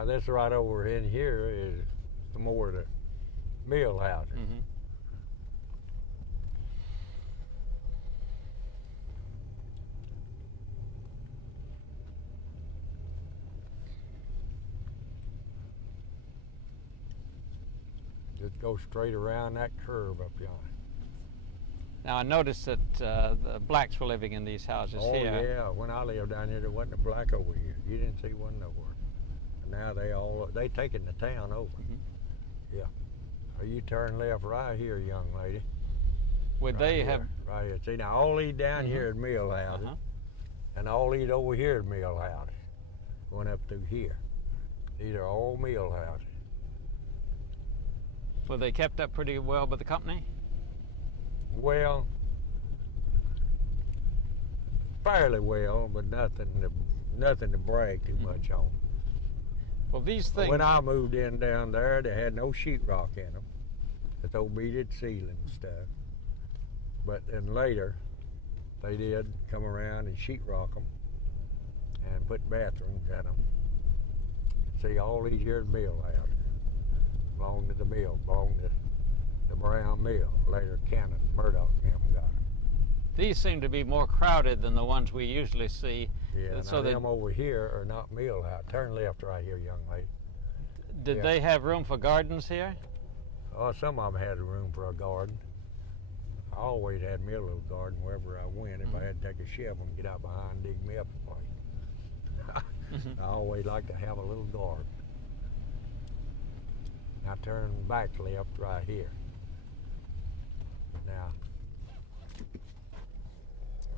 Now this right over in here is some more of the mill houses. Mm-hmm. Just go straight around that curve up yonder. Now I noticed that the blacks were living in these houses here. Oh yeah, when I lived down here, there wasn't a black over here. You didn't see one nowhere. And now they taking the town over. Mm-hmm. Yeah. So you turn left right here, young lady. Would they have? Right here. See now, all these down here is mill houses, and all these over here is mill houses. Going up through here. These are all mill houses. Were they kept up pretty well by the company? Well, fairly well, but nothing to brag too much on. Well, these things. When I moved in down there, they had no sheetrock in them. It's old beaded ceiling and stuff. But then later, they did come around and sheetrock them and put bathrooms in them. See, all these years mill houses belong to the mill, belong to the Brown Mill. Later, Cannon, Murdoch, and them got them. These seem to be more crowded than the ones we usually see. Yeah, so them over here are not mill house. Turn left right here, young lady. Did they have room for gardens here? Oh, some of them had room for a garden. I always had me a little garden wherever I went. If I had to take a shovel and get out behind and dig me up a place. I always like to have a little garden. Now turn back left right here. Now,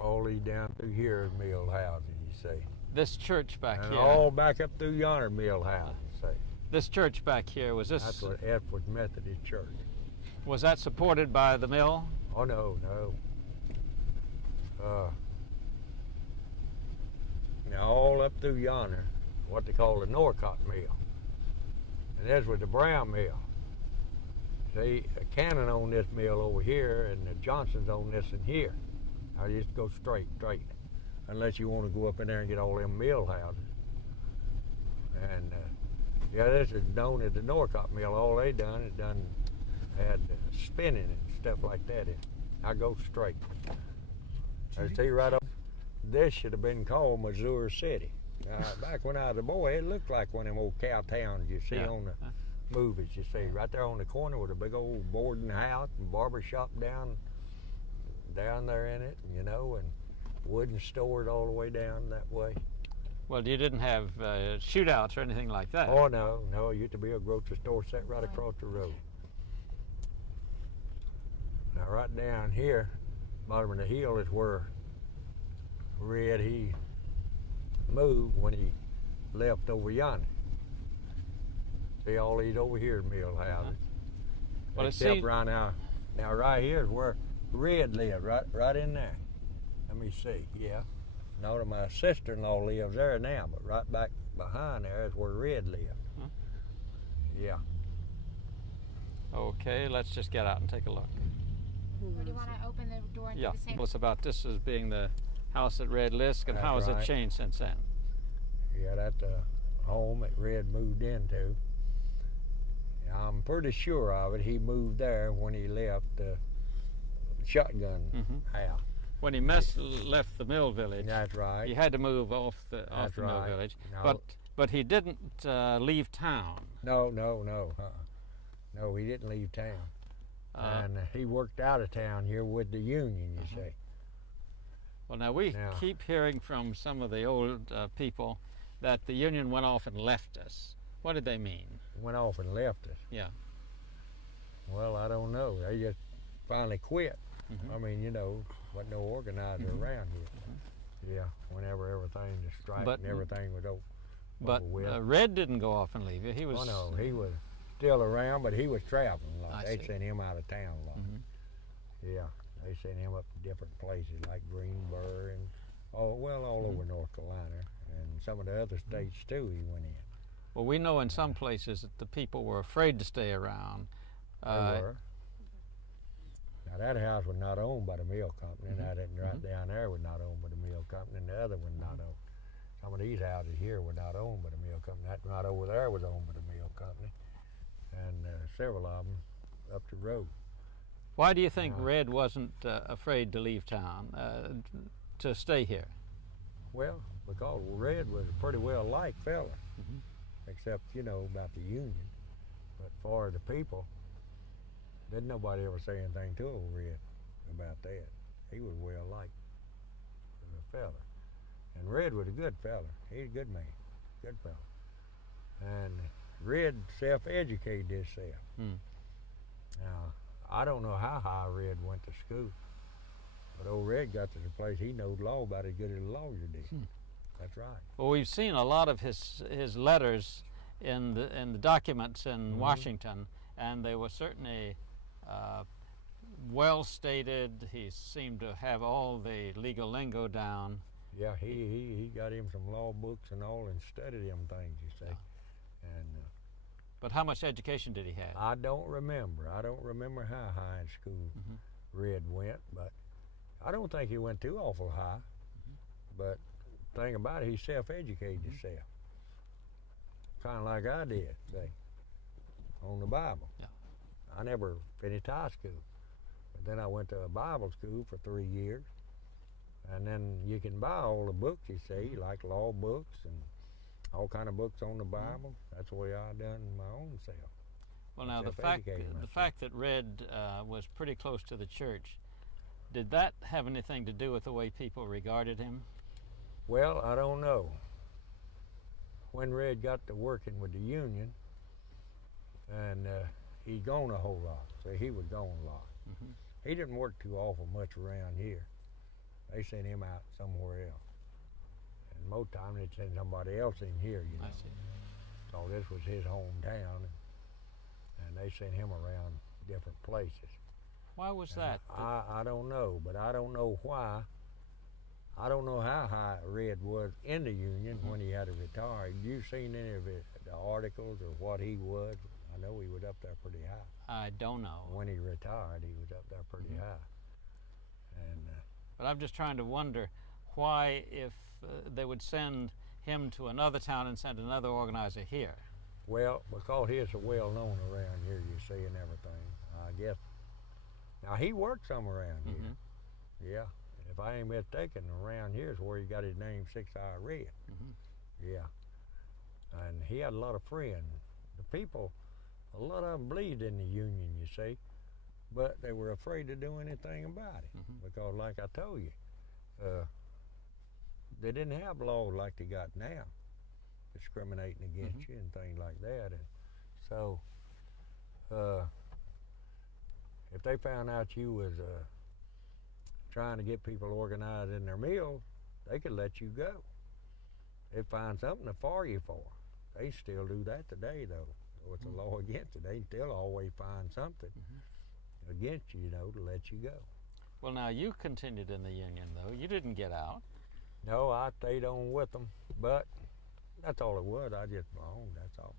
all these down through here is mill houses, you see. This church back and here. all back up through yonder mill houses, see. This church back here, was this? That's what Edward Methodist Church. Was that supported by the mill? Oh, no. Now all up through yonder, what they call the Norcott Mill. And this was the Brown Mill. See, Cannon owned this mill over here, and the Johnsons own this in here. Now you just go straight. Unless you want to go up in there and get all them mill houses. And yeah, this is known as the Norcott Mill. All they done is had spinning and stuff like that in it. I go straight. See right up. This should have been called Missouri City. Back when I was a boy, it looked like one of them old cow towns you see on the movies. You see right there on the corner with a big old boarding house and barber shop down there in it, you know, and wooden stores all the way down that way. Well, you didn't have shootouts or anything like that. Oh no, it used to be a grocery store set right across the road. Now right down here, bottom of the hill is where Red he moved when he left over yonder. See all these over here mill houses. Well, except right now right here is where Red lived, right in there. Let me see, yeah. No, my sister-in-law lives there now, but right back behind there is where Red lived. Yeah. Okay, let's just get out and take a look. Or do you want to open the door and do the same? Tell us about this as being the house at Red Lisk, and how has it changed since then? Yeah, that's the home that Red moved into. I'm pretty sure of it. He moved there when he left the shotgun house. When he left the mill village, that's right. He had to move off the mill village, but he didn't leave town. No, he didn't leave town. And he worked out of town here with the union, you see. Well, now we keep hearing from some of the old people that the union went off and left us. What did they mean? Went off and left us? Yeah. Well, I don't know. They just finally quit. I mean, you know, wasn't no organizer around here. Yeah, whenever everything, the strike and everything was over. But Red didn't go off and leave you. He was. Oh no, he was still around, but he was traveling a lot. They sent him out of town a lot. Yeah, they sent him up to different places like Greensboro and all over North Carolina and some of the other states too. He went in. Well, we know in some places that the people were afraid to stay around. They were. Now that house was not owned by the mill company, and that right down there was not owned by the mill company, and the other one not owned. Some of these houses here were not owned by the mill company. That right over there was owned by the mill company, and several of them up the road. Why do you think Red wasn't afraid to leave town, to stay here? Well, because Red was a pretty well-liked fella, except, you know, about the Union. But for the people, didn't nobody ever say anything to old Red about that. He was well-liked as a fella. And Red was a good fella. He's a good man, good fella. And Red self-educated himself. Now, I don't know how high Red went to school, but old Red got to the place he knowed law about as good as a lawyer did. That's right. Well, we've seen a lot of his letters in the documents in Washington, and they were certainly well stated. He seemed to have all the legal lingo down. Yeah, he got him some law books and all, and studied them things, you see. And but how much education did he have? I don't remember. I don't remember how high in school Red went, but I don't think he went too awful high. But the thing about it, he self-educated himself, kind of like I did, say, on the Bible. Yeah. I never finished high school, but then I went to a Bible school for 3 years, and then you can buy all the books, you see, like law books and all kind of books on the Bible. That's the way I done my own self. Well, now the fact that Red was pretty close to the church, did that have anything to do with the way people regarded him? Well, I don't know. When Red got to working with the Union, and he gone a whole lot, so he was gone a lot. He didn't work too awful much around here. They sent him out somewhere else. And most time they'd send somebody else in here, you know. I see. So this was his hometown, and they sent him around different places. Why was that? I don't know, but I don't know why. I don't know how high Red was in the Union when he had to retire. You seen any of the articles or what he was? I know he was up there pretty high. I don't know. When he retired, he was up there pretty high. And but I'm just trying to wonder why, if they would send him to another town and send another organizer here. Well, because he's so well known around here, you see, and everything, I guess. Now, he worked some around here. Yeah. If I ain't mistaken, around here is where he got his name, 6-Eye Red. Yeah. And he had a lot of friends. The people, a lot of them believed in the Union, you see, but they were afraid to do anything about it. Because, like I told you, they didn't have laws like they got now, discriminating against you and things like that. And so, if they found out you was trying to get people organized in their mill, they could let you go. They'd find something to fire you for. They still do that today, though. So it's a law against it. They still always find something against you, you know, to let you go. Well, now, you continued in the Union, though. You didn't get out. No, I stayed on with them, but that's all it was. I just belonged, that's all.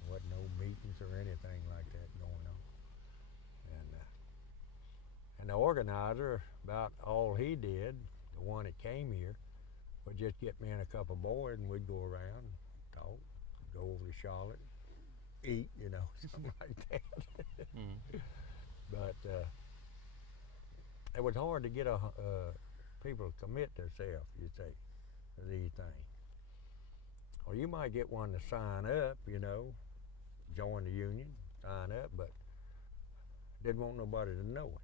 There wasn't no meetings or anything like that going on. And the organizer, about all he did, the one that came here, would just get me and a couple boys, and we'd go around, talk, go over to Charlotte, eat, you know, something like that. But it was hard to get people to commit themselves, you say, to these things. Or you might get one to sign up, you know, join the Union, sign up, but didn't want nobody to know it.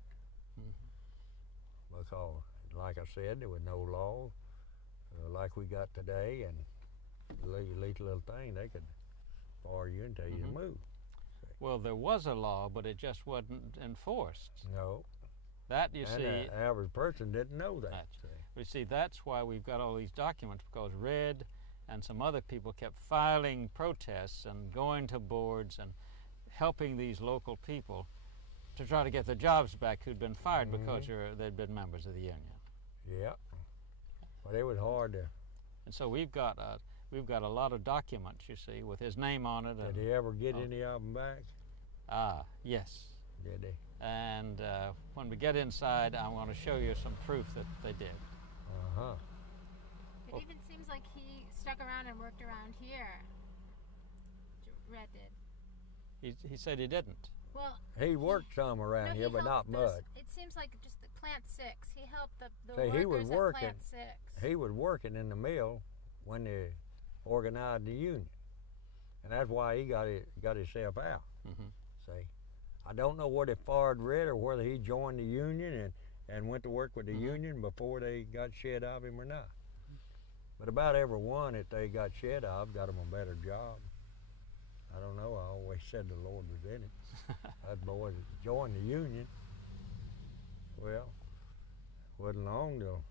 Because, like I said, there was no law like we got today, and the least little thing, they could fire you and tell you to move. Well, there was a law, but it just wasn't enforced. No. That, you see... And the average person didn't know that. You see, that's why we've got all these documents, because Red and some other people kept filing protests and going to boards and helping these local people to try to get their jobs back who'd been fired because they'd been members of the Union. Yeah. But it was hard to... And so we've got a lot of documents, you see, with his name on it. Did he ever get any of them back? Yes. Did he? And when we get inside, I want to show you some proof that they did. It even seems like stuck around and worked around here. Red did. He said he didn't. Well, he worked some around here, but not much. It seems like just the Plant 6. He helped the See, workers at Plant 6. He was working in the mill when they organized the union, and that's why he got himself out. See, I don't know whether he fired Red or whether he joined the union and went to work with the union before they got shed of him or not. But about every one that they got shed of got him a better job. I don't know. I always said the Lord was in it. That boy joined the union. Well, wasn't long till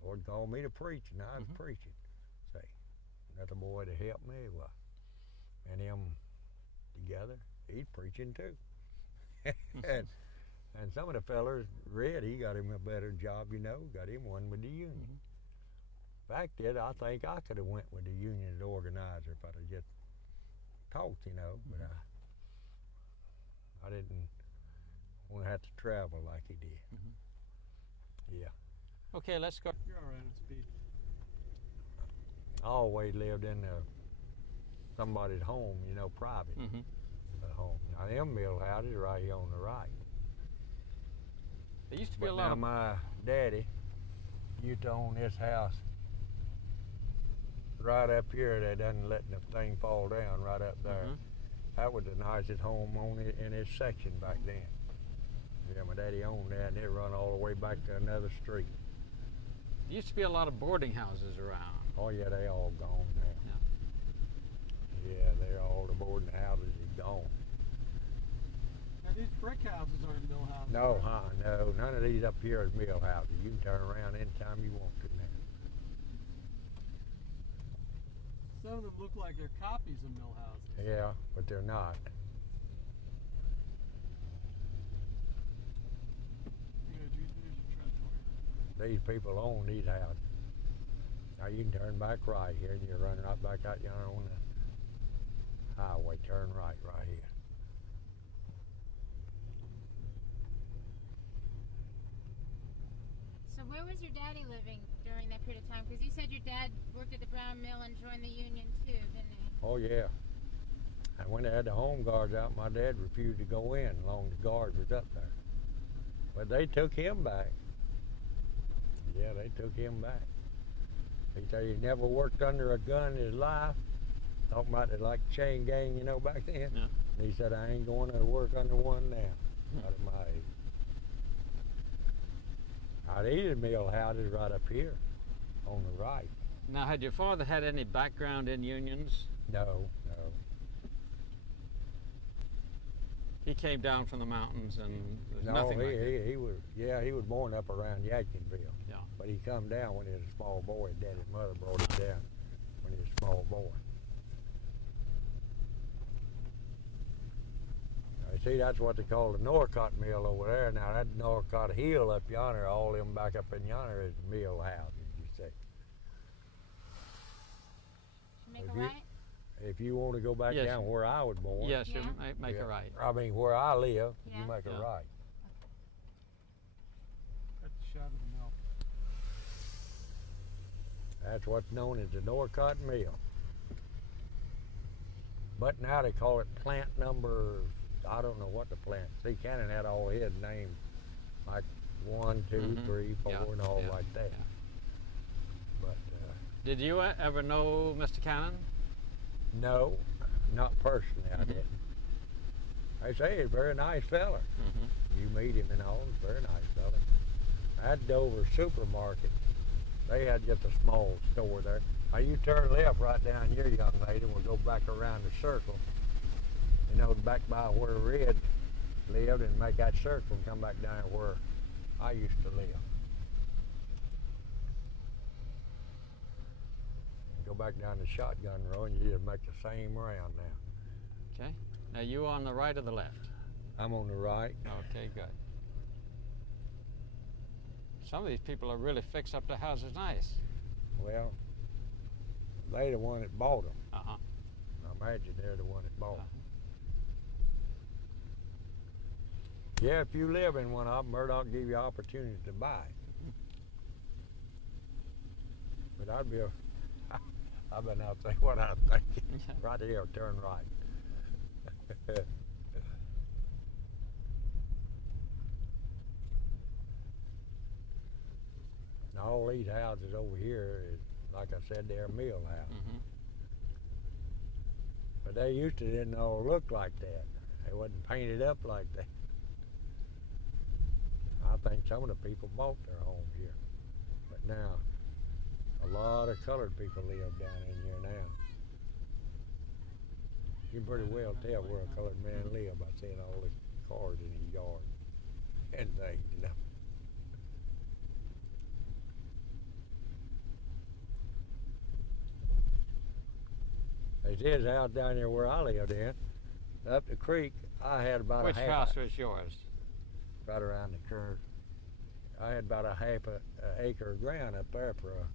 the Lord called me to preach, and I was preaching. See, that's a boy to help me. Well, and him together, he's preaching too. and some of the fellers, Red, he got him a better job, you know, got him one with the union. Back then, I think I could have went with the union as organizer if I'd have just talked, you know, but I didn't want to have to travel like he did. Yeah. Okay, let's go. You're all right on speed. I always lived in somebody's home, you know, private home. Now, them mill houses right here on the right. There used to be a lot now of... my daddy used to own this house right up here that doesn't let the thing fall down right up there. That was the nicest home in this section back then. Yeah, my daddy owned that, and it run all the way back to another street. There used to be a lot of boarding houses around. Oh yeah, they all gone now. Yeah, they're all the boarding houses is gone. Now these brick houses aren't mill houses. No, no, none of these up here is mill houses. You can turn around anytime you want to now. Some of them look like they're copies of mill houses. Yeah, but they're not. These people own these houses. Now you can turn back right here and you run right back out yonder on the highway. Turn right here. So where was your daddy living during that period of time? Because you said your dad worked at the Brown Mill and joined the union too, didn't he? Oh yeah. And when they had the home guards out, my dad refused to go in long the guard was up there. But they took him back. Yeah, they took him back. He said he never worked under a gun in his life. Talking about it like chain gang, you know, back then. Yeah. And he said, I ain't going to work under one now, out of my age. Now, these mill houses right up here on the right. Now, had your father had any background in unions? No. He came down from the mountains and there's No, nothing like that. he was born up around Yadkinville. Yeah. But he come down when he was a small boy. His daddy and mother brought him down when he was a small boy. Now, see, that's what they call the Norcott mill over there. Now, that Norcott hill up yonder, all them back up in yonder is mill houses, you see. Should make a right? If you want to go back Yes. down where I was born. Yes, you Yeah. make a right. I mean, where I live, Yeah. you make a Yeah. right. That's the shot of the mill. That's what's known as the Norcott Mill. But now they call it plant number, I don't know what the plant. See, Cannon had all his names, like 1, 2, 3, 4, Yeah, and all yeah, like that. yeah. But Did you ever know Mr. Cannon? no, not personally, I didn't. They say he's a very nice fella. You meet him and all, he's a very nice fella. At Dover Supermarket, they had just a small store there. Now you turn left right down here, young lady, and we'll go back around the circle. You know, back by where Red lived, and make that circle and come back down where I used to live. Go back down the shotgun road, and you just make the same round now. Okay. Now you on the right or the left? I'm on the right. Okay, good. Some of these people are really fixed up their houses nice. Well, they the one that bought them. Uh-huh. I imagine they're the one that bought them. Uh-huh. Yeah, if you live in one of them, Murdoch give you opportunity to buy it. But I better not say what I'm thinking. Right here, turn right. And all these houses over here is, like I said, they're mill houses. Mm-hmm. But they used to didn't all look like that. They wasn't painted up like that. I think some of the people bought their homes here. But now, a lot of colored people live down in here now. You can pretty well tell where a colored man live by seeing all the cars in his yard and things, you know. There's his house down there where I lived in. Up the creek, I had about Which a half house was yours? right around the curve. I had about a half a acre of ground up there for a,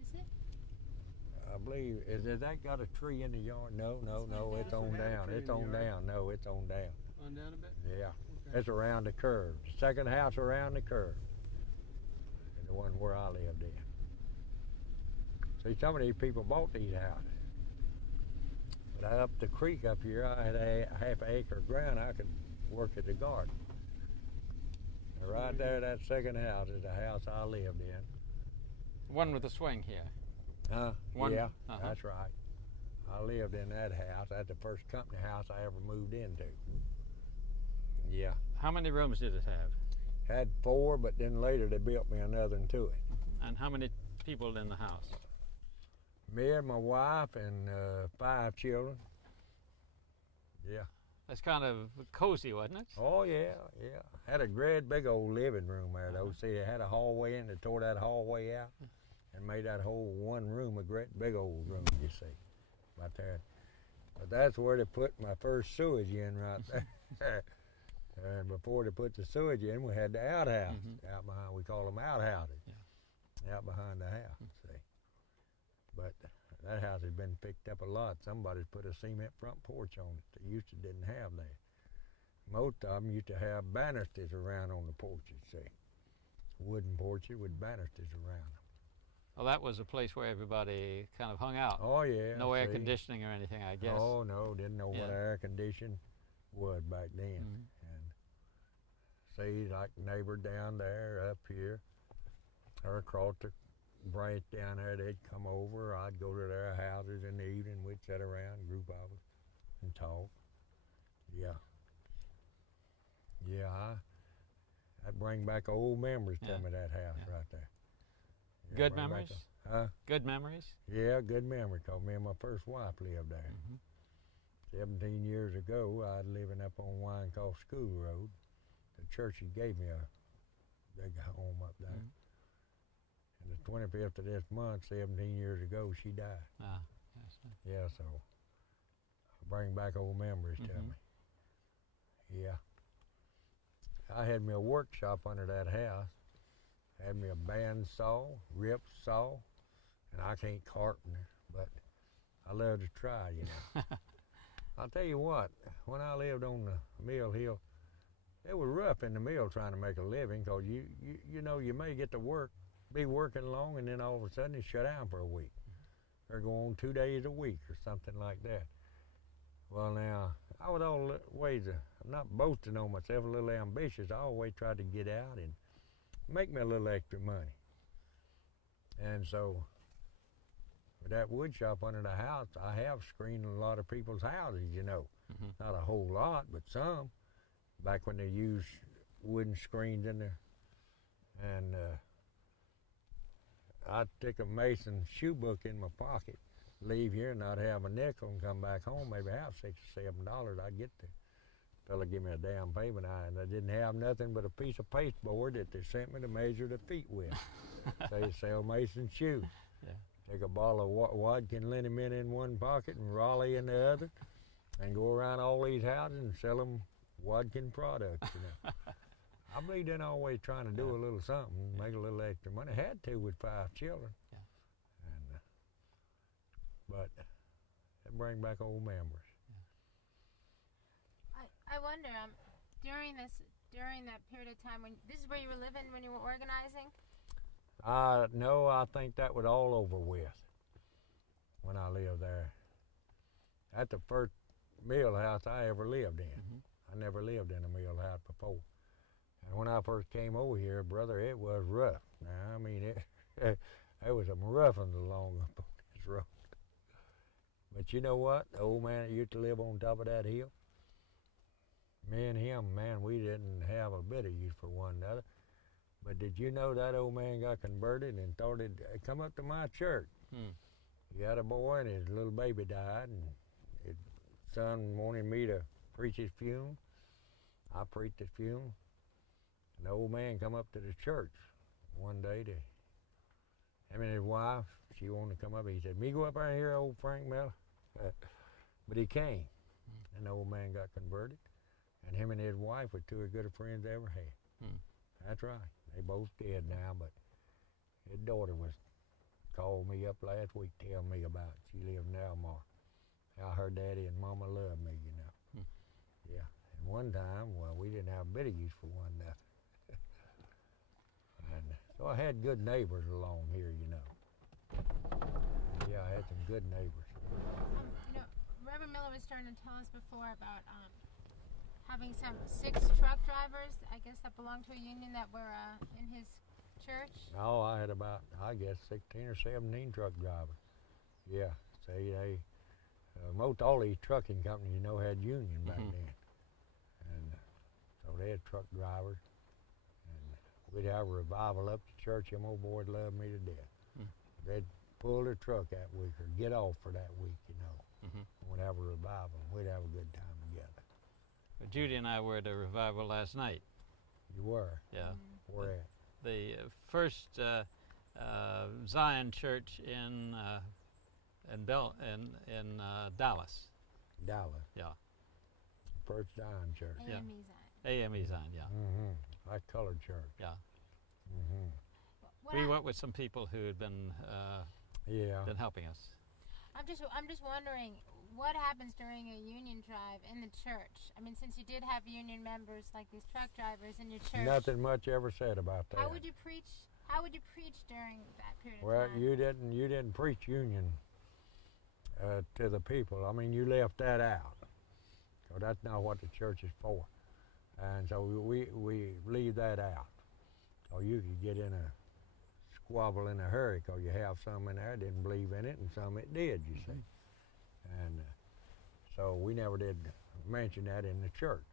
Is it? I believe, has that got a tree in the yard? No, it's on down. It's on down. No, it's on down. On down a bit? Yeah, Okay. it's around the curve. The second house around the curve. And the one where I lived in. See, some of these people bought these houses. But up the creek up here, I had a half acre of ground. I could work at the garden. And right there, that second house is the house I lived in. One with the swing here. Yeah, Uh-huh. that's right. I lived in that house. That's the first company house I ever moved into. Yeah. How many rooms did it have? Had 4, but then later they built me another one to it. And how many people in the house? Me and my wife and 5 children. Yeah. That's kind of cozy, wasn't it? Oh, yeah. Had a great big old living room there, though. See, they had a hallway in. They tore that hallway out and made that whole one room a great big old room, you see, right there. But that's where they put my first sewage in right there. And before they put the sewage in, we had the outhouse out behind. We call them outhouses. Yeah. Out behind the house, see. But that house has been picked up a lot. Somebody's put a cement front porch on it that used to didn't have that. Most of them used to have banisters around on the porches, see. Wooden porches with banisters around them. Well, that was a place where everybody kind of hung out. Oh, yeah. No air see. conditioning or anything, I guess. Oh, no, didn't know what air conditioning was back then. And see, like neighbor down there, up here, or across the branch down there, they'd come over. I'd go to their houses in the evening. We'd sit around, a group of us, and talk. Yeah. Yeah, that bring back old memories to me, that house right there. Yeah, Good bring back memories? Huh? Good memories? Yeah, good memory, because me and my first wife lived there. 17 years ago, I was living up on Winecoff School Road. The church had gave me a big home up there. And the 25th of this month, 17 years ago, she died. Ah, yes. Yeah, so bring back old memories to me. Yeah. I had me a workshop under that house. Had me a band saw, rip saw, and I can't carpenter, but I love to try, you know. I'll tell you what, when I lived on the mill hill, it was rough in the mill trying to make a living, because you know, you may get to work, be working long, and then all of a sudden it shut down for a week. Or go on 2 days a week or something like that. Well, now, I was always, I'm not boasting on myself, a little ambitious. I always tried to get out and make me a little extra money. And so, with that wood shop under the house, I have screened a lot of people's houses, you know. Not a whole lot, but some. Back when they used wooden screens in there. And I'd stick a Mason shoe book in my pocket, leave here, and I'd have a nickel and come back home, maybe have $6 or $7. I'd get the fella give me a down payment, and I didn't have nothing but a piece of pasteboard that they sent me to measure the feet with. They sell Mason shoes. Take a bottle of Wadkin liniment in one pocket and Raleigh in the other, and go around all these houses and sell them Wadkin products, you know. I believe they're always trying to do a little something, make a little extra money. Had to with 5 children. And, but it bring back old memories. I wonder, during that period of time, when this is where you were living when you were organizing? No, I think that was all over with when I lived there. That's the first mill house I ever lived in. I never lived in a mill house before. And when I first came over here, brother, it was rough. Now, I mean, there was some roughings along this road. But you know what? The old man that used to live on top of that hill, me and him, man, we didn't have a bit of use for one another. But did you know that old man got converted and started to come up to my church? He had a boy and his little baby died, and his son wanted me to preach his funeral. I preached his funeral. And the old man come up to the church one day to him and his wife. She wanted to come up. He said, "Me go up there and hear old Frank Miller." But he came, and the old man got converted. And him and his wife were two of the good friends I ever had. That's right. They both dead now, but his daughter called me up last week telling me about it. She lived in Almar. How her daddy and mama loved me, you know. Yeah. And one time, well, we didn't have a bit of use for one another. And so I had good neighbors along here, you know. Yeah, I had some good neighbors. You know, Reverend Miller was starting to tell us before about having some 6 truck drivers, I guess, that belonged to a union that were in his church. Oh, I had about, I guess, 16 or 17 truck drivers. Yeah, see, they, most all these trucking companies, you know, had union back then. And so they had truck drivers. And we'd have a revival up to church. Them old boys loved me to death. They'd pull their truck that week or get off for that week, you know. We'd have a revival. We'd have a good time together. Judy and I were at a revival last night. You were? Yeah. Where at? The first Zion Church in Dallas. Dallas. Yeah. First Zion Church. Yeah. AME Zion. AME Zion, yeah. That colored church. Yeah. What We went with some people who had been been helping us. I'm just wondering, what happens during a union drive in the church? I mean, since you did have union members like these truck drivers in your church. Nothing much ever said about that. How would you preach? How would you preach during that period of Well, time? you didn't preach union to the people. I mean, you left that out. So that's not what the church is for. And so we leave that out. So you could get in a squabble in a hurry because you have some in there didn't believe in it and some it did, you see. And so we never did mention that in the church.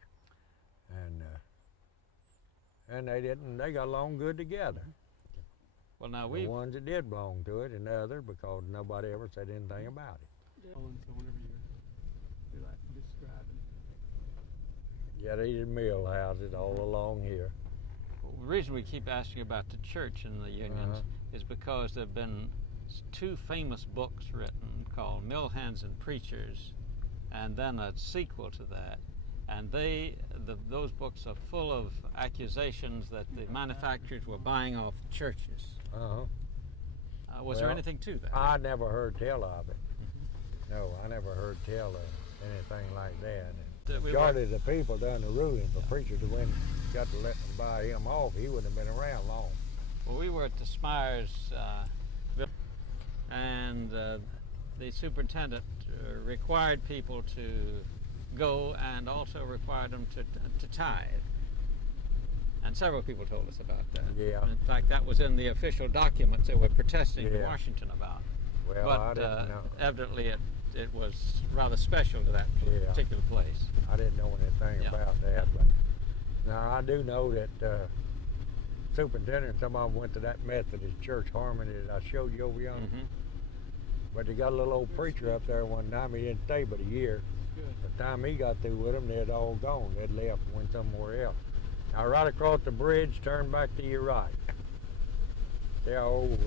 And they didn't, they got along good together. Well, now The ones that did belong to it and the other because nobody ever said anything about it. So whenever you're like describing. Yeah, these are mill houses all along here. the reason we keep asking about the church and the unions is because there have been two famous books written called Mill Hands and Preachers, and then a sequel to that. And those books are full of accusations that the manufacturers were buying off churches. Was there anything to that? I never heard tell of it. No, I never heard tell of anything like that. The majority of the people done the ruling for preachers that went got to let them buy him off. He wouldn't have been around long. Well, we were at the Smyers and the superintendent required people to go and also required them to tithe. And several people told us about that. Yeah. In fact, that was in the official documents they were protesting in Washington about. Well, but I didn't know. Evidently it was rather special to that particular place. I didn't know anything about that. But now I do know that superintendent, some of them went to that Methodist church, Harmony, that I showed you over yonder. But they got a little old preacher up there one time. He didn't stay but a year. By the time he got through with them, they'd all gone. They'd left and went somewhere else. Now, right across the bridge, turn back to your right. Their old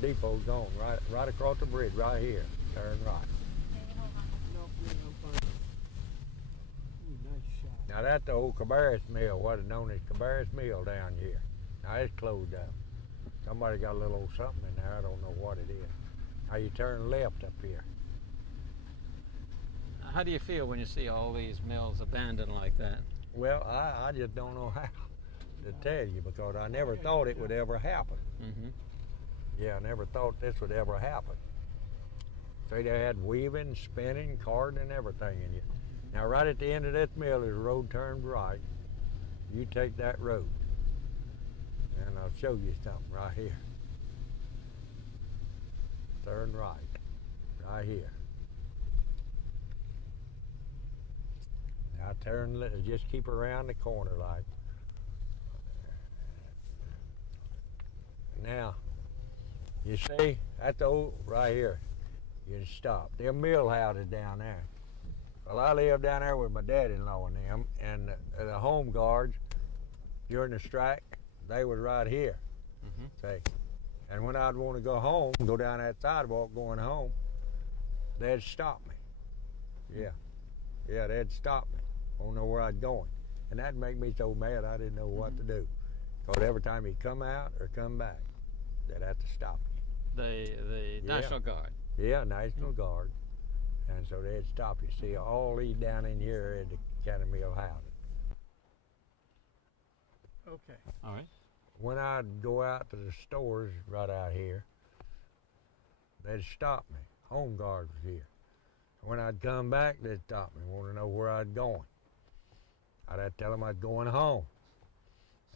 depot's gone. Right across the bridge, right here. Turn right. Now, that's the old Cabarrus Mill, what is known as Cabarrus Mill down here. Now, it's closed up. Somebody got a little old something in there. I don't know what it is. Now, you turn left up here. How do you feel when you see all these mills abandoned like that? Well, I just don't know how. to tell you because I never thought it would ever happen. Mm-hmm. Yeah, I never thought this would ever happen. So they had weaving, spinning, carding, and everything in it. Now, right at the end of this mill is a road turned right. You take that road, and I'll show you something right here. Turn right here. Now turn, just keep around the corner like. Now, you see, that's old right here. You stop. Them mill houses down there. Well, I lived down there with my dad-in-law and them, and the home guards during the strike, they was right here. Mm-hmm. See, and when I'd want to go home, go down that sidewalk going home, they'd stop me. Yeah, they'd stop me. Won't know where I'd going, and that'd make me so mad I didn't know what to do. Because every time he'd come out or come back, they'd have to stop me. The National Guard. Yeah, National Guard. And so they'd stop you. See, all these down in here at the county mill houses. Okay. All right. When I'd go out to the stores right out here, they'd stop me. Home guard was here. When I'd come back, they'd stop me, want to know where I'd going. I'd have to tell them I'd going home.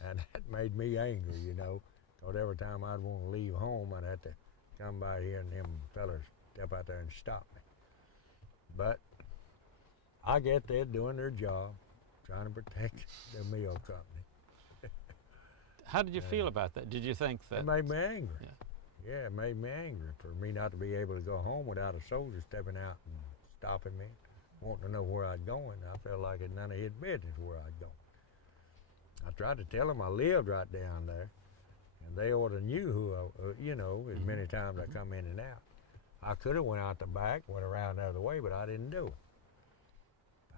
And that made me angry, you know, because every time I'd want to leave home, I'd have to come by here and them fellas step out there and stop me. But I guess they're doing their job, trying to protect the mill company. How did you feel about that? Did you think that? It made me angry. Yeah. Yeah, it made me angry for me not to be able to go home without a soldier stepping out and stopping me, wanting to know where I'd going. I felt like it's none of his business where I'd go. I tried to tell them I lived right down there, and they ought to knew who I, you know, as many times I come in and out. I could have went out the back, went around the other way, but I didn't do it.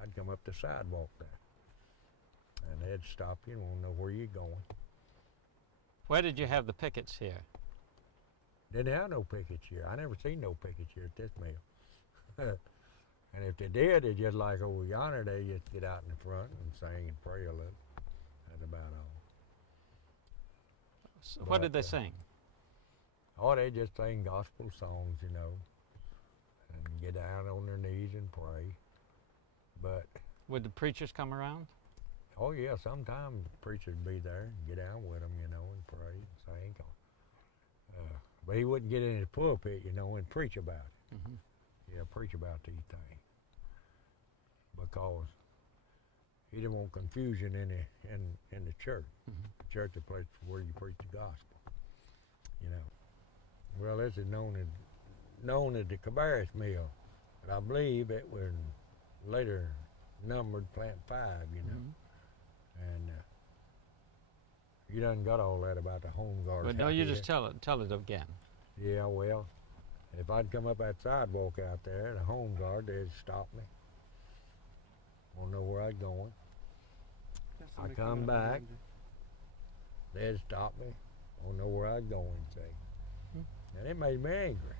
I'd come up the sidewalk there, and they'd stop you and want to know where you're going. Where did you have the pickets here? Didn't have no pickets here. I never seen no pickets here at this mill. And if they did, they just like over yonder, they just get out in the front and sing and pray a little. That's about all. So what did they sing? Oh, they just sing gospel songs, you know, and get down on their knees and pray. But Would the preachers come around? oh yeah, sometimes preachers be there and get down with them, you know, and pray and sing. But he wouldn't get in his pulpit, you know, and preach about it. Mm-hmm. Yeah, preach about these things. Because he didn't want confusion in the church. Mm-hmm. The church is a place where you preach the gospel, you know. Well, this is known as the Cabarrus Mill, but I believe it was later numbered Plant 5, you know. Mm-hmm. And you done got all that about the home guard. But no, you just tell it again. Yeah, well, if I'd come up that sidewalk out there, the home guard, they'd stop me. Won't know where I'd going. I come back, they'd stop me. Won't know where I'd going, see. And it made me angry.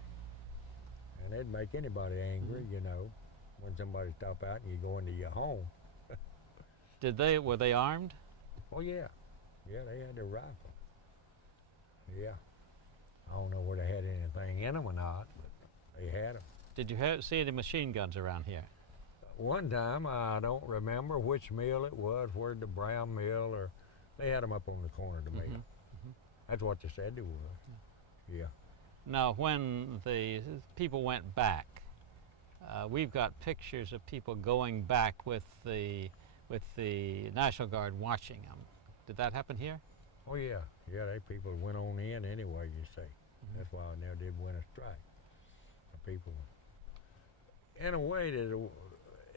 And it'd make anybody angry, you know, when somebody stop out and you go into your home. Were they armed? Oh yeah, yeah, they had their rifle. Yeah, I don't know whether they had anything in them or not, but they had them. Did you see any machine guns around here? One time, I don't remember which mill it was, where the Brown mill, or they had them up on the corner of the mill. Mm-hmm. That's what they said they was. Yeah. Now, when the people went back, we've got pictures of people going back with the National Guard watching them. Did that happen here? Oh yeah, yeah. They people went on in anyway. You see, that's why I never did win a strike. The people, in a way,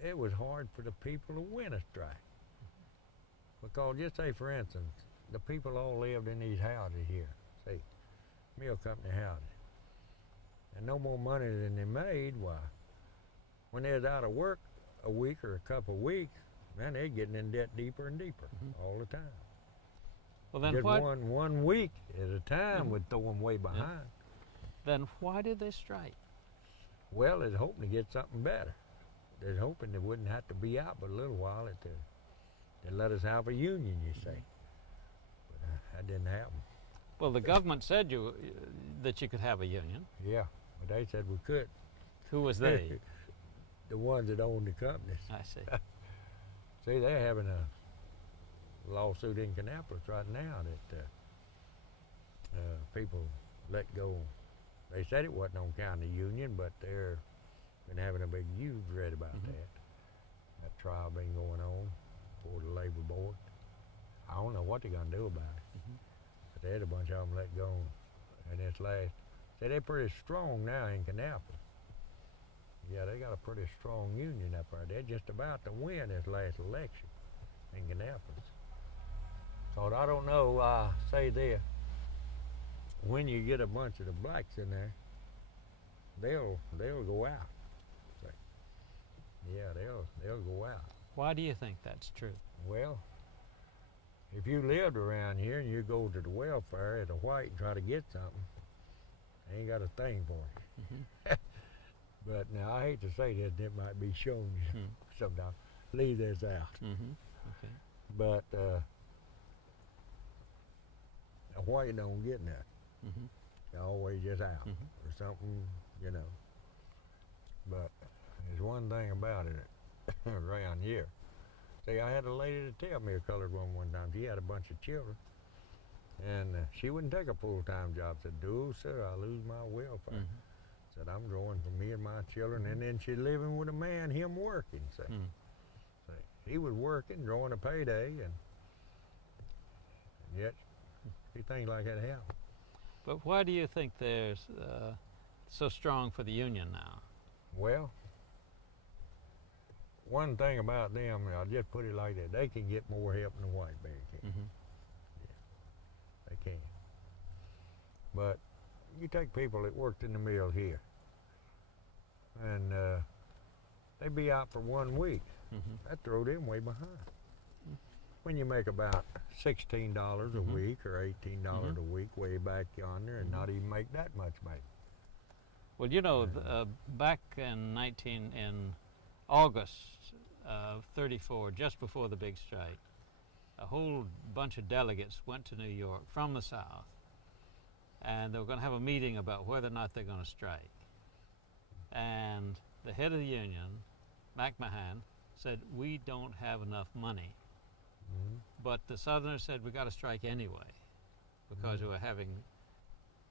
it was hard for the people to win a strike because just say, for instance, the people all lived in these houses here. See, mill company houses. And no more money than they made, why, when they was out of work a week or a couple of weeks, man, they're getting in debt deeper and deeper all the time. Well, then just what? one week at a time would throw them way behind. Then why did they strike? Well, they're hoping to get something better. They're hoping they wouldn't have to be out but a little while to let us have a union, you see. That didn't happen. Well, the government said that you could have a union. Yeah, but they said we could. Who was they? The ones that own the companies. I see. See, they're having a lawsuit in Kannapolis right now that people let go. They said it wasn't on account of the union, but they're been having a big, you've read about that. That trial been going on for the labor board. I don't know what they're gonna do about it. But they had a bunch of them let go in this last. Say they're pretty strong now in Kannapolis. Yeah, they got a pretty strong union up there. They're just about to win this last election in Kannapolis. So I don't know, say there, when you get a bunch of the blacks in there, they'll go out. So, yeah, they'll go out. Why do you think that's true? Well, if you lived around here and you go to the welfare as a white and try to get something, they ain't got a thing for you. But now I hate to say that, it might be shown you sometimes. Leave this out. Okay. But a white don't get nothing. They're always just out or something, you know. But there's one thing about it around here. See, I had a lady to tell me, a colored woman one time, she had a bunch of children, and she wouldn't take a full-time job. Said, "No, sir, I lose my welfare." Said, "I'm growing for me and my children," and then she's living with a man, him working. See, he was working, drawing a payday, and yet things like that happen. But why do you think they're so strong for the union now? Well, one thing about them, I'll just put it like that, they can get more help than the white man can. Yeah, they can. But you take people that worked in the mill here, and they be out for 1 week. That throw them way behind. When you make about $16 a week or $18 a week way back yonder, and not even make that much maybe. Well, you know, back in August of '34, just before the big strike, a whole bunch of delegates went to New York from the South, and they were going to have a meeting about whether or not they're going to strike. And the head of the union, McMahon, said, "We don't have enough money." But the Southerners said, "We got to strike anyway," because we were having,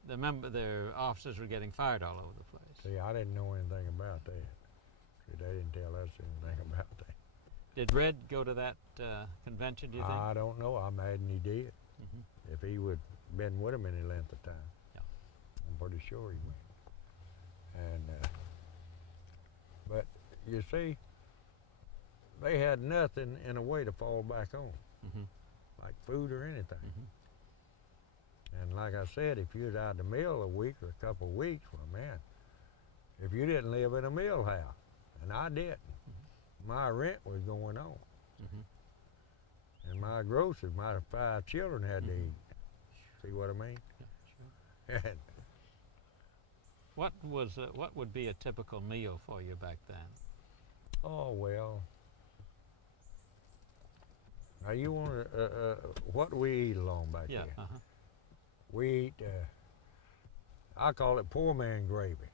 their officers were getting fired all over the place. See, I didn't know anything about that. See, they didn't tell us anything about that. Did Red go to that convention, do you think? I don't know. I imagine he did. If he would been with him any length of time. Yeah. I'm pretty sure he went. And but you see, they had nothing in a way to fall back on, like food or anything. And like I said, if you was out of the mill a week or a couple of weeks, well, man, if you didn't live in a mill house, and I didn't, my rent was going on. And my groceries, my 5 children had to eat. See what I mean? Yeah, sure. What would be a typical meal for you back then? Oh, well. Now you want what do we eat along back Yeah. there? We eat, I call it poor man gravy.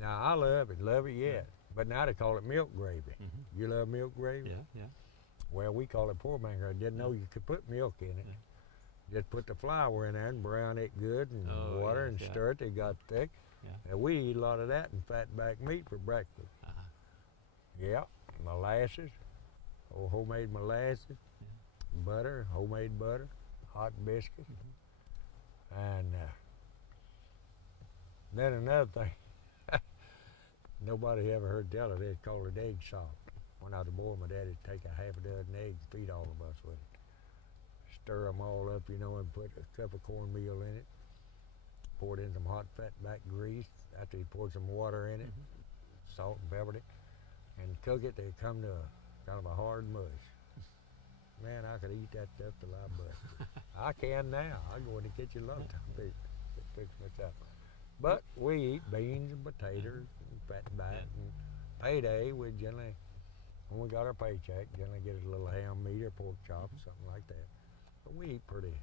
Now I love it yet. But now they call it milk gravy. You love milk gravy? Yeah. Well, we call it poor man gravy. Didn't know you could put milk in it. Just put the flour in there and brown it good and water and stir it till it got thick. And we eat a lot of that and fat back meat for breakfast. Yeah, molasses, homemade molasses, butter, homemade butter, hot biscuits. And then another thing, nobody ever heard tell of it, it's called it egg salt. When I was a boy, my daddy'd take a half a dozen eggs and feed all of us with it. Stir them all up, you know, and put a cup of cornmeal in it. Pour it in some hot fat back grease. After he poured some water in it, salt and peppered it, and cook it, they'd come to a kind of a hard mush. Man, I could eat that stuff till I bust. I can now. I go in the kitchen a lot of times to fix myself. But we eat beans and potatoes and fat back. And payday, we generally, when we got our paycheck, generally get a little ham meat or pork chop, something like that. But we eat pretty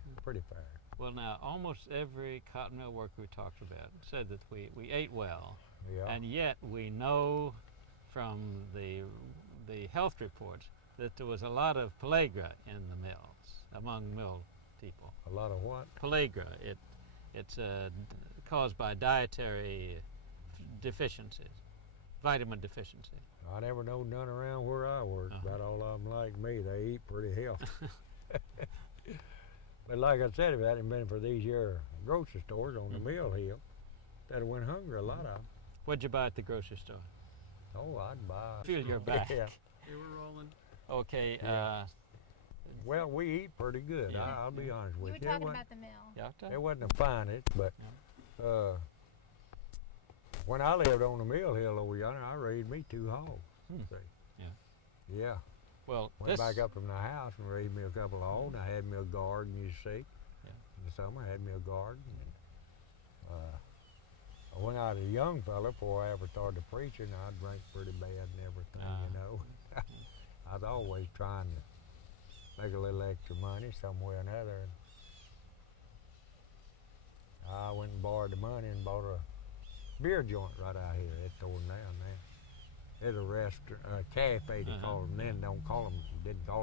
fair. Well, now, almost every cotton mill worker we talked about said that we ate well, Yeah. and yet we know from the health reports that there was a lot of pellagra in the mills, among mill people. A lot of what? Pellagra, it's caused by dietary deficiencies, vitamin deficiency. I never know none around where I work. About all of them like me. They eat pretty healthy. But like I said, if it hadn't been for these here grocery stores on the mill hill, they'd have went hungry, a lot of them. What'd you buy at the grocery store? Oh, I'd buy. Feel your back. Yeah. They were rolling. Okay. Yeah. Well, we eat pretty good. Yeah. I'll be honest You with were you. talking about the mill. Yeah. It wasn't the finest, but when I lived on the mill hill over yonder, I raised me 2 hogs. See? Yeah. Yeah. Well, Went back up from the house and raised me a couple of hogs. I had me a garden, you see. Yeah. In the summer, I had me a garden. And, when I was a young fella, before I ever started preaching, I drank pretty bad and everything, you know. I was always trying to make a little extra money some way or another. And I went and borrowed the money and bought a beer joint right out here. It's torn down now. There's a restaurant, cafe they call them then. Didn't call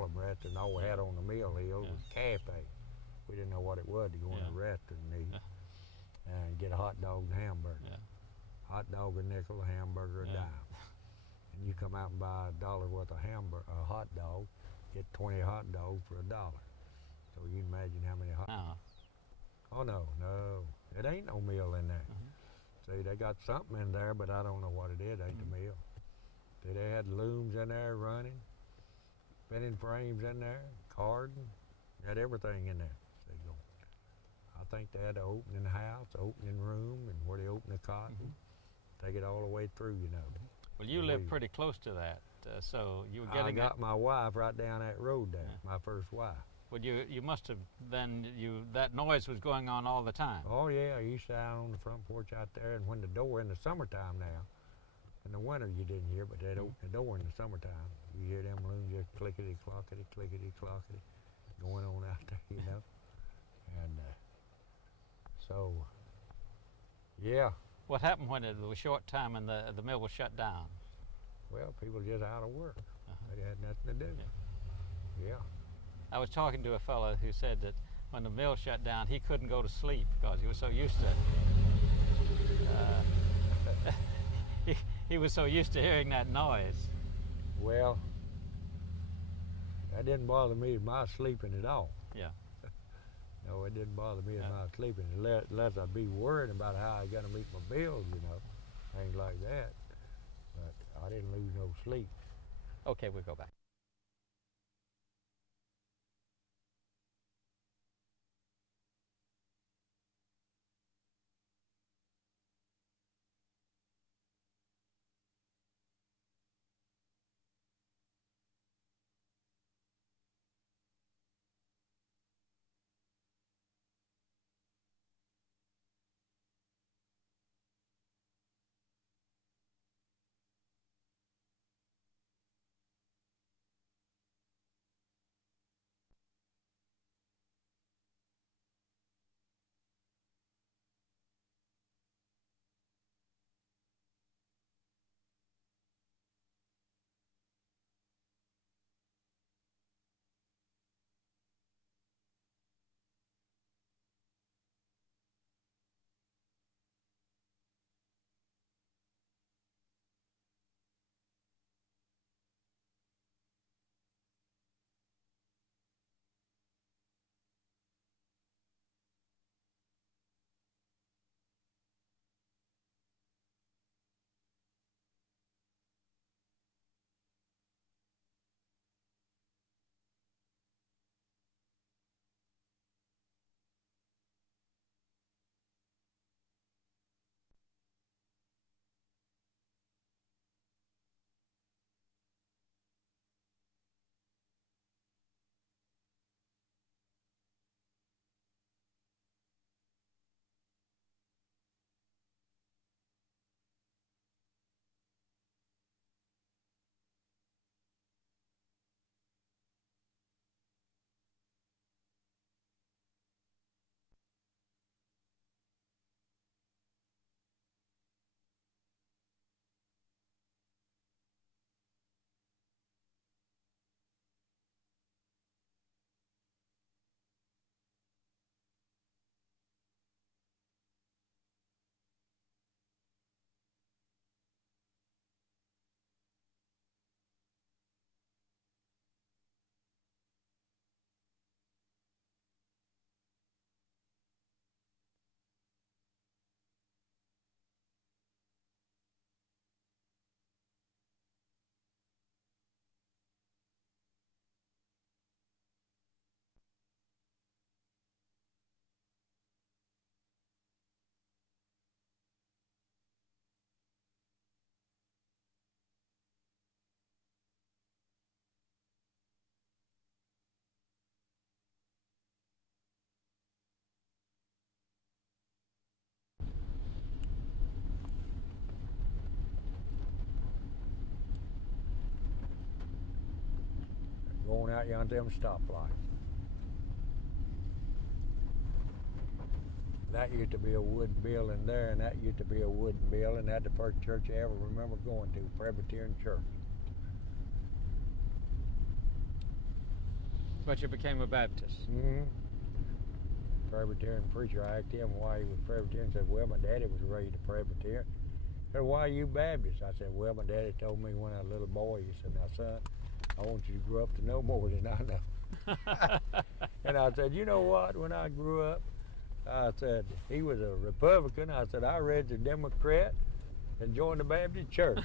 them restaurant. All we had on the mill hill was cafe. We didn't know what it was to go in a restaurant and eat. And get a hot dog and hamburger. Yeah. Hot dog a nickel, a hamburger a dime. And you come out and buy $1 worth of a hot dog, get 20 hot dogs for $1. So you can imagine how many hot dogs. Oh no, it ain't no mill in there. See, they got something in there, but I don't know what it is. It ain't the mill. See, they had looms in there running, spinning frames in there, carding, had everything in there. See, go. I think they had an opening house, opening room, and where they open the cotton, take it all the way through, you know. Well, you live pretty close to that, so you were getting. I got my wife right down that road there, my first wife. Well, you must have then that noise was going on all the time. Oh yeah, I used to sit out on the front porch out there, and when the door in the summertime now, in the winter you didn't hear, but they'd open the door in the summertime. You hear them looms just clickety clockety, going on out there, you know. And so, yeah. What happened when it was a short time and the mill was shut down? Well, people just out of work. They had nothing to do. Yeah. I was talking to a fellow who said that when the mill shut down, he couldn't go to sleep because he was so used to he was so used to hearing that noise. Well, that didn't bother me my sleeping at all. Yeah. No, it didn't bother me my sleeping unless I'd be worried about how I got to meet my bills, you know, things like that. But I didn't lose no sleep. Okay, we'll go back. going out yonder them stoplights. That used to be a wooden building there, and that used to be a wooden building. That's the first church I ever remember going to, Presbyterian Church. But you became a Baptist. Mm-hmm. Presbyterian preacher, I asked him why he was Presbyterian. Said, well, my daddy was raised a Presbyterian. I said, why are you Baptist? I said, well, my daddy told me when I was a little boy, he said, now, son, I want you to grow up to know more than I know. And I said, you know what, when I grew up, I said, he was a Republican. I said, I read the Democrat and joined the Baptist church.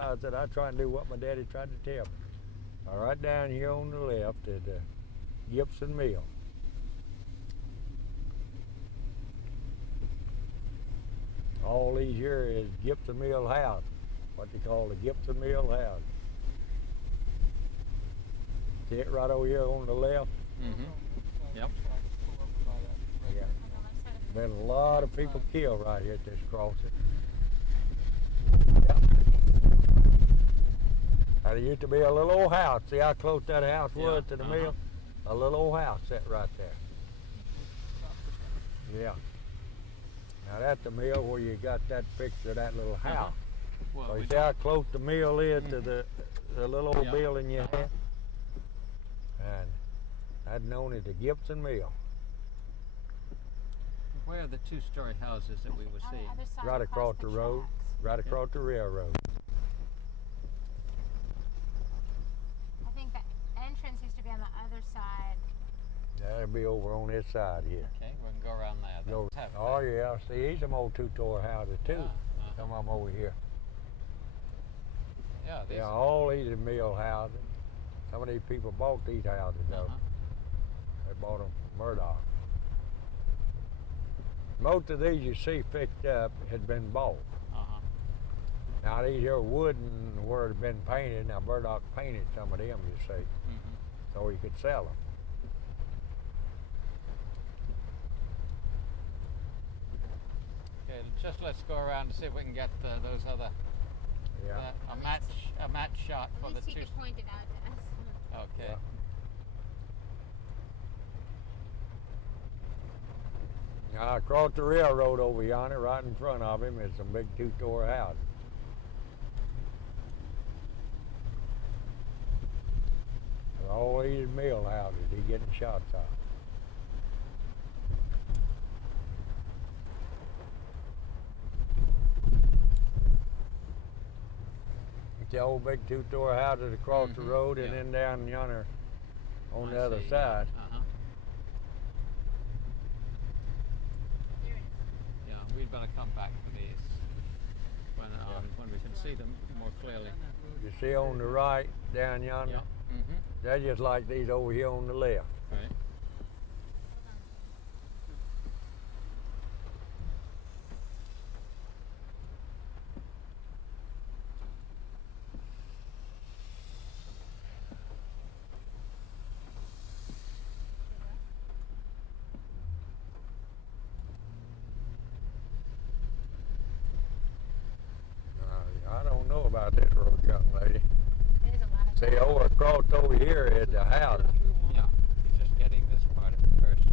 I said, I try and do what my daddy tried to tell me. All right, down here on the left at Gibson Mill. All these here is Gibson Mill house, what they call the Gibson Mill house. See it right over here on the left? Mm-hmm. Yep. Yeah. Been a lot of people killed right here at this crossing. Yep. Now, there used to be a little old house. See how close that house was to the mill? A little old house set right there. Yeah. Now that's the mill where you got that picture of that little house. Well, So you see how close the mill is to the little old building you had? And that's known as the Gibson Mill. Where are the two-story houses that we were On the seeing? other side, Right across the road, tracks. right across the railroad. I think the entrance used to be on the other side. That'll be over on this side here. Okay, we can go around there. Go, Let's have oh yeah, see, these some old two-story houses too. Some of them over here. Yeah, these Yeah, are- all these are mill houses. Some of these people bought these houses though. They bought them from Murdoch. Most of these you see fixed up had been bought. Now these here wooden where it had been painted. Now Murdoch painted some of them, you see, so he could sell them. Okay, just let's go around and see if we can get those other Yeah. a match shot for At the least he two. could point it out to us. Okay. Yeah. Now across the railroad over yonder, right in front of him, is some big two-story houses. All these mill houses, he getting shots at. The old big two-story houses across the road, and then down yonder on the other side. Here it is. Yeah, we'd better come back for these when we can see them more clearly. You see on the right, down yonder, Yeah. Mm-hmm. they're just like these over here on the left. Right. I don't know about this road, young lady. There's a lot of See, over across over here is the house. Yeah. He's just getting this part of it first.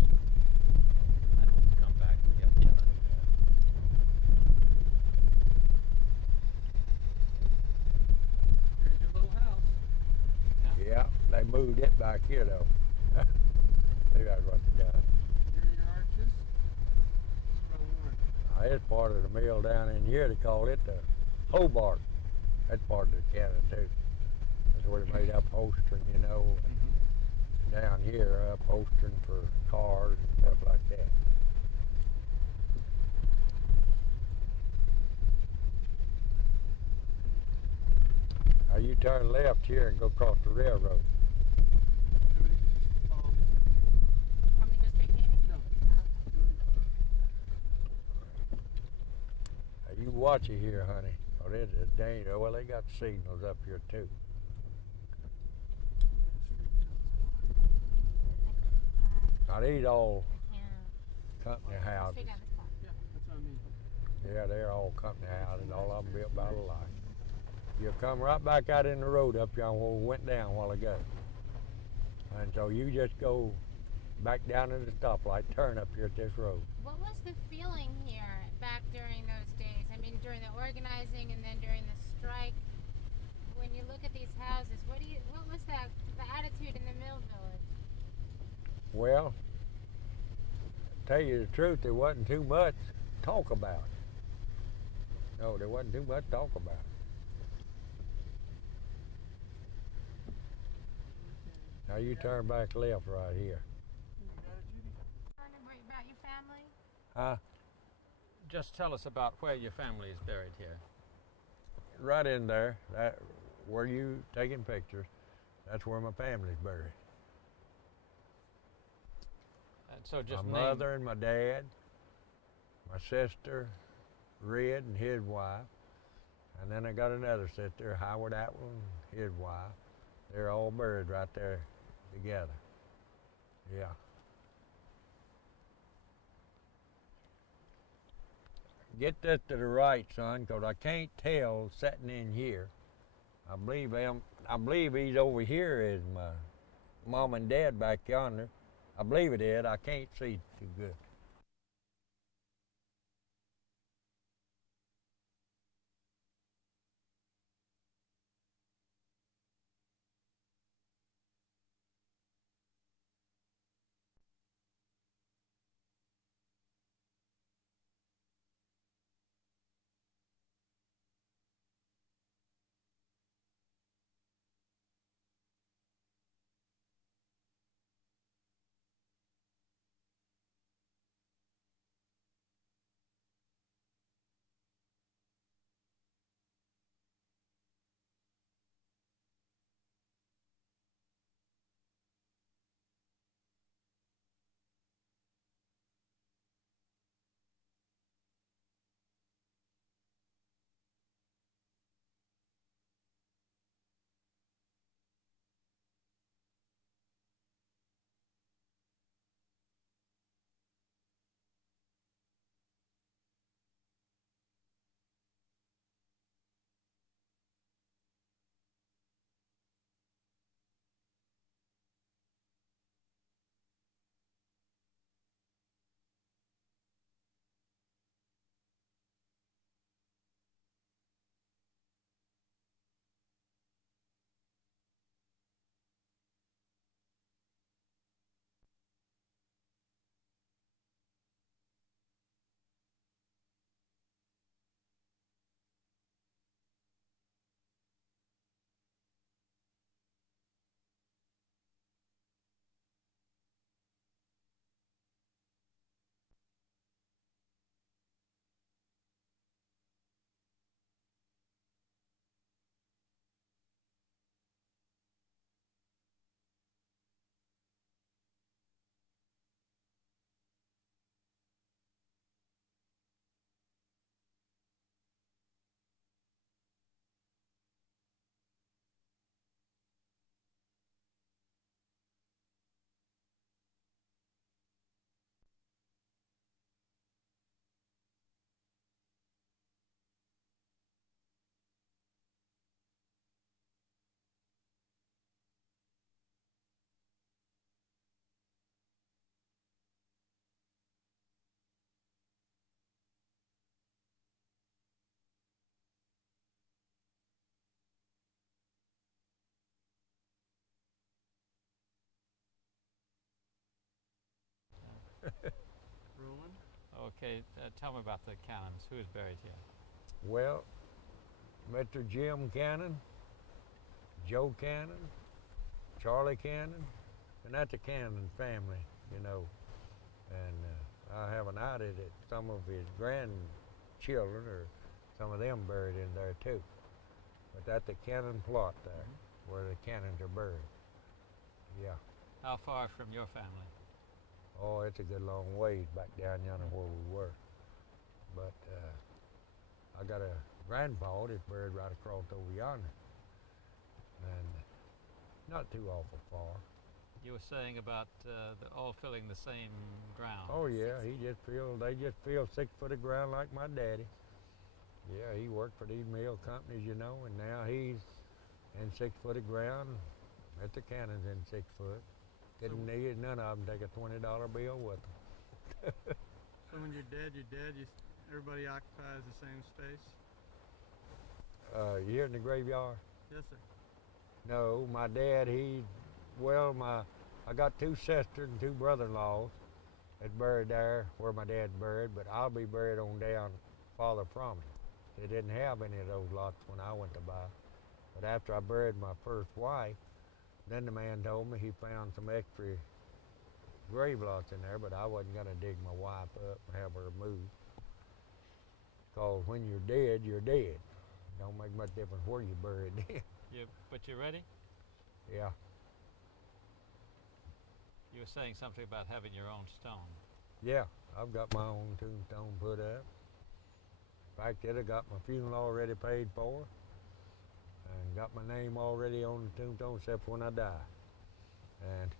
Then we'll come back and get the other. Here's your little house. Yeah, they moved it back here though. They got what they done. Here are your arches. It's well worn. Now, it's part of the mill down in here. They call it the Hobart. That's part of the cannon too. That's where they made upholstering, you know. Down here, upholstering for cars and stuff like that. Now you turn left here and go across the railroad. Want me to go straight, Danny? No. Now you watch it here, honey. Oh, this is a danger. Well, they got signals up here too. Now these all Yeah. company Straight houses. down this block. Yeah, that's what I mean. Yeah, they're all company houses, all of them built by the light. You'll come right back out in the road up here where we went down a while ago. And so you just go back down to the stoplight, turn up here at this road. What was the feeling here back during those days? I mean, during the organizing and then during the strike. When you look at these houses, what was the attitude in the mill village? Well, to tell you the truth, there wasn't too much talk about. No, there wasn't too much talk about. Now you turn back left right here. About your family? Huh? Just tell us about where your family is buried here. Right in there, that where you taking pictures, that's where my family's buried. And so just My mother and my dad, my sister, Red and his wife, and then I got another sister, Howard Atwell, and his wife. They're all buried right there together. Yeah. Get this to the right, son, 'cause I can't tell sitting in here. I believe he's over here is my mom and dad back yonder. I believe it is. I can't see too good. Roland? Okay, tell me about the Cannons. Who is buried here? Well, Mr. Jim Cannon, Joe Cannon, Charlie Cannon, and that's the Cannon family, you know. And I have an idea that some of his grandchildren or some of them buried in there too. But that's the Cannon plot there, where the Cannons are buried. Yeah. How far from your family? Oh, it's a good long ways back down yonder where we were. But I got a grandpa that's buried right across over yonder. And not too awful far. You were saying about all filling the same ground. Oh yeah, they just feel 6 foot of ground like my daddy. Yeah, he worked for these mill companies, you know, and now he's in 6 foot of ground. Mr. Cannon's in 6 foot. Didn't need none of them take a $20 bill with them. So when you're dead, everybody occupies the same space? You here in the graveyard? Yes, sir. No, my dad, I got 2 sisters and 2 brother-in-laws that's buried there where my dad's buried, but I'll be buried on down farther from him. They didn't have any of those lots when I went to buy. But after I buried my first wife, then the man told me he found some extra grave lots in there, but I wasn't gonna dig my wife up and have her moved. Because when you're dead, you're dead. Don't make much difference where you're buried then. But you ready? Yeah. You were saying something about having your own stone. Yeah, I've got my own tombstone put up. In fact, I got my funeral already paid for, and got my name already on the tombstone except when I die. And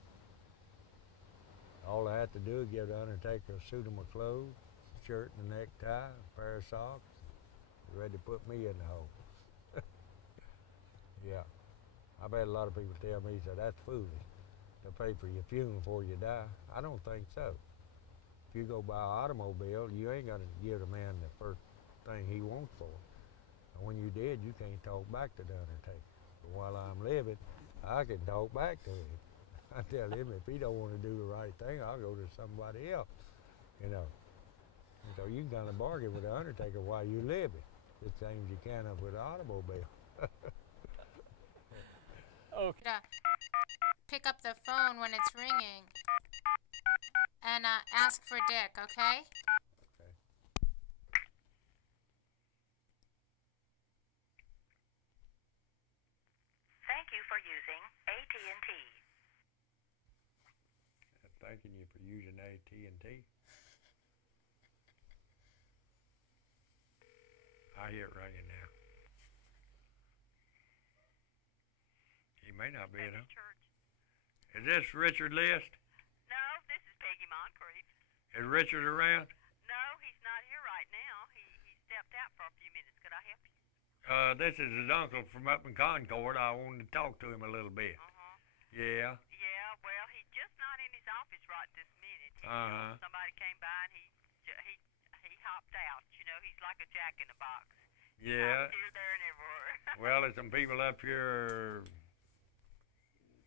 all I have to do is give the undertaker a suit of my clothes, shirt and a necktie, a pair of socks. He's ready to put me in the hole. Yeah. I bet a lot of people tell me, so that's foolish to pay for your funeral before you die. I don't think so. If you go buy an automobile, you ain't gonna give the man the first thing he wants for it. And when you dead, you can't talk back to the undertaker. But while I'm living, I can talk back to him. I tell him if he don't want to do the right thing, I'll go to somebody else, you know. And so you can kind of bargain with the undertaker while you living. The same as you can up with an automobile. Okay. Pick up the phone when it's ringing and ask for Dick, okay? Okay. Thank you for using AT&T. Thanking you for using AT&T. I hear it ringing now. He may not be at home. Is this Richard List? No, this is Peggy Moncrief. Is Richard around? No, he's not here right now. He stepped out for a few minutes. Could I help you? This is his uncle from up in Concord. I wanted to talk to him a little bit. Yeah. Yeah, well, he's just not in his office right this minute. Somebody came by and he hopped out. You know, he's like a jack in the box. Yeah. Here, there, and everywhere. Well, there's some people up here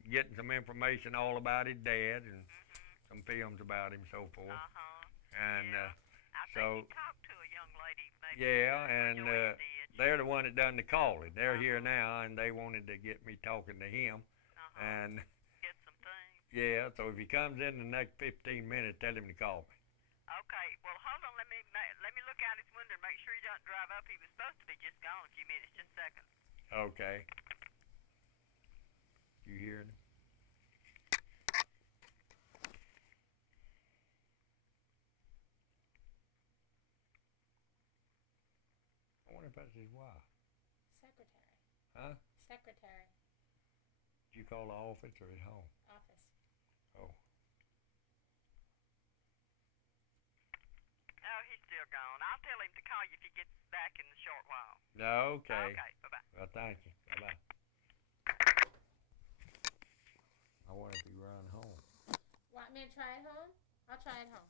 getting some information all about his dad and some films about him, so forth. And I so think he talked to a young lady. Maybe yeah, and Joanne did. they're the one that done the calling. They're here now, and they wanted to get me talking to him. And get some things. yeah, so if he comes in the next 15 minutes, tell him to call me. Okay, well, hold on. Let me look out his window and make sure he doesn't drive up. He was supposed to be just gone a few minutes. Just a second. Okay. You hearing him? I wonder if that's his wife. Secretary. Huh? Secretary. Did you call the office or at home? Office. Oh. Oh, he's still gone. I'll tell him to call you if he gets back in a short while. Okay. Okay, bye-bye. Well, thank you. Bye-bye. I wonder if he run home. Want me to try it home? I'll try it home.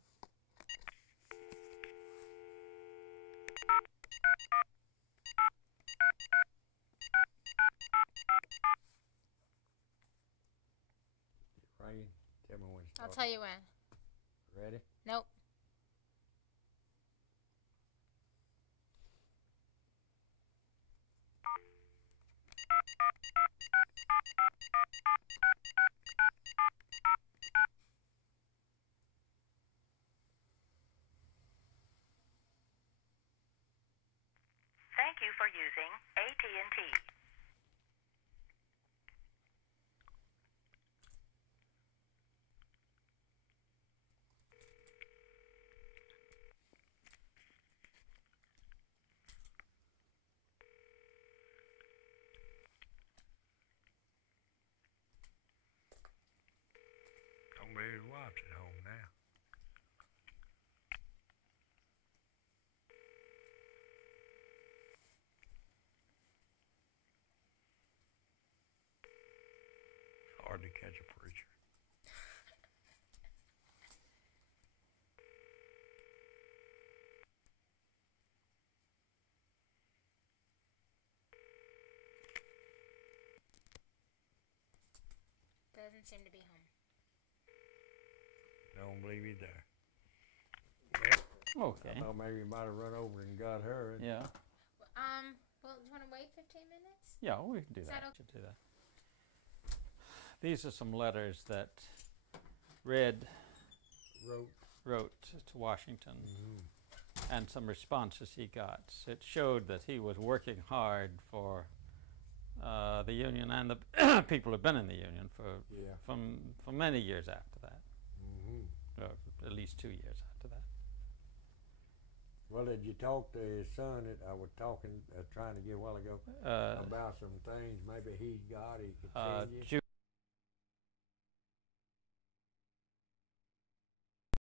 Ring. Tell me when to I'll start. tell you when. Ready? Nope. Thank you for using AT&T. Don't be his wife's at home now. Hard to catch a preacher. doesn't seem to be home. Don't believe he's there. Okay. I thought maybe he might have run over and got her. Yeah. Well, do you want to wait 15 minutes? Yeah, we can do Is that. that Should do that. These are some letters that Red wrote to Washington, and some responses he got. It showed that he was working hard for the Union and the people who've been in the Union for many years after that. At least 2 years after that. Well, did you talk to his son that I was trying to get a while ago, about some things maybe he's got he could send you?